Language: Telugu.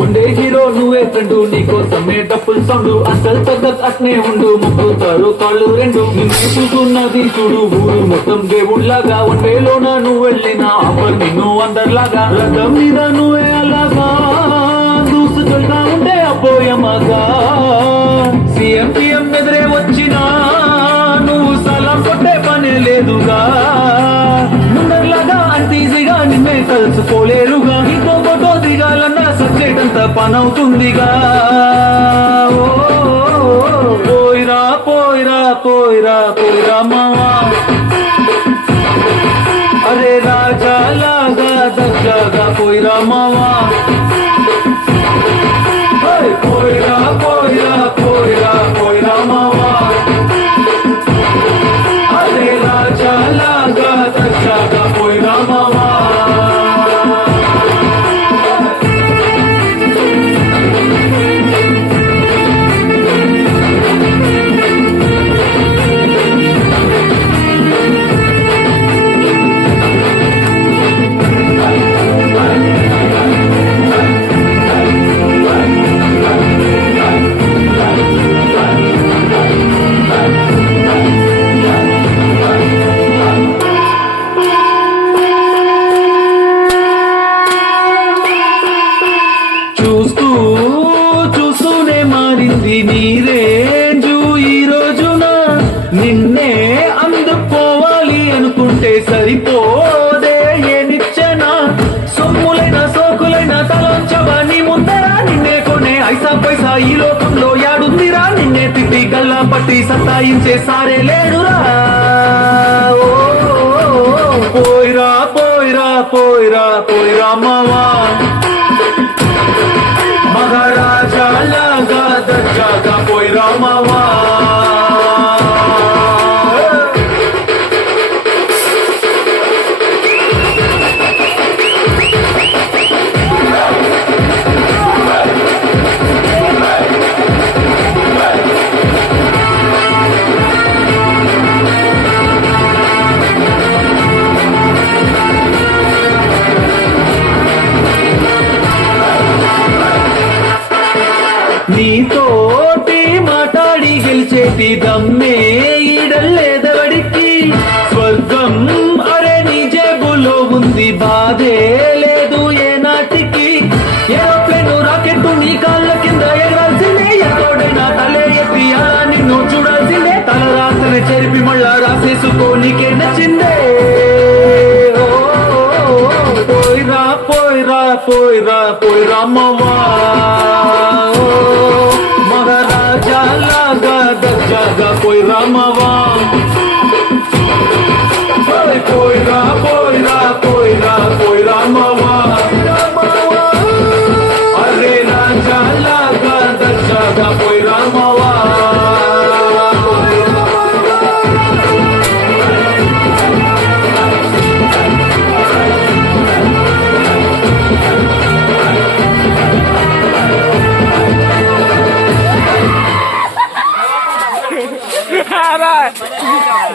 ఉండే హీరో నువ్వే ఫ్రెండు నీకోసమే డప్పుల్ సౌండ్ అసలు తగ్గదు అట్నే ఉండు ముక్కుతారు కాళ్ళు రెండు నిన్నే చూస్తున్నది చూడు ఊరు మొత్తం దేవుళ్లాగా వండేలోన నువ్వు వెళ్ళిన ఆఫర్ నిన్ను అందరిలాగా రథం మీద నువ్వే అలాగా దూసుకెళ్తా ఉంటే అబ్బోయమ్మగా సీఎం పిఎం ఎదురే వచ్చినా నువ్వు సలాం కొట్టే పనే లేదుగా ముందర్లాగా అంత ఈజీగా నిన్నే కలుసుకోలేరుగా నీతో ఫోటో దిగాలన్నా సబ్జెక్ట్ అంతా పనవుతుందిగా పోయిరా పోయిరా పోయిరా పోయిరా మావా అరే రాజా లాగా దర్జాగా పోయిరా మావా పోయిరా పోయిరా పోయిరా పోయిరా మావా అరే రాజా లాగా దర్జాగా పోయిరా మావా చూస్తూనే మారింది నీ రేంజు ఈ రోజున నిన్నే అందుకోవాలి అనుకుంటే సరిపోదే ఏమిచ్చన సొమ్ములైన సోకులైన తలంచవా నీ ముందరా నిన్నే కొనే ఐసా పైసా ఈ లోకంలో యాడుందిరా నిన్నే తిట్టి గల్లా పట్టి సత్తాయించే సారే లేడురా పోయిరా పోయిరా పోయిరా పోయిరా మావా మహారాజా లాగా దర్జాగా పోయిరా మావా నీతోటి మాట్లాడి గెలిచేటి దమ్మే ఈడల్లేదవడికి స్వర్గం అరే నీ జేబులో ఉంది బాధే లేదు ఏ నాటికి ఏరోప్లేను రాకెట్టు నీ కాళ్ళ కింద ఎగరాల్సిందే ఎతోడైనా తలే ఎత్తి అలా నిన్ను చూడాల్సిందే తల రాత్రి చెరిపి మళ్ళా రాసేసుకోనికే నచ్చిందే పోయిరా పోయిరా పోయిరా పోయిరా మావా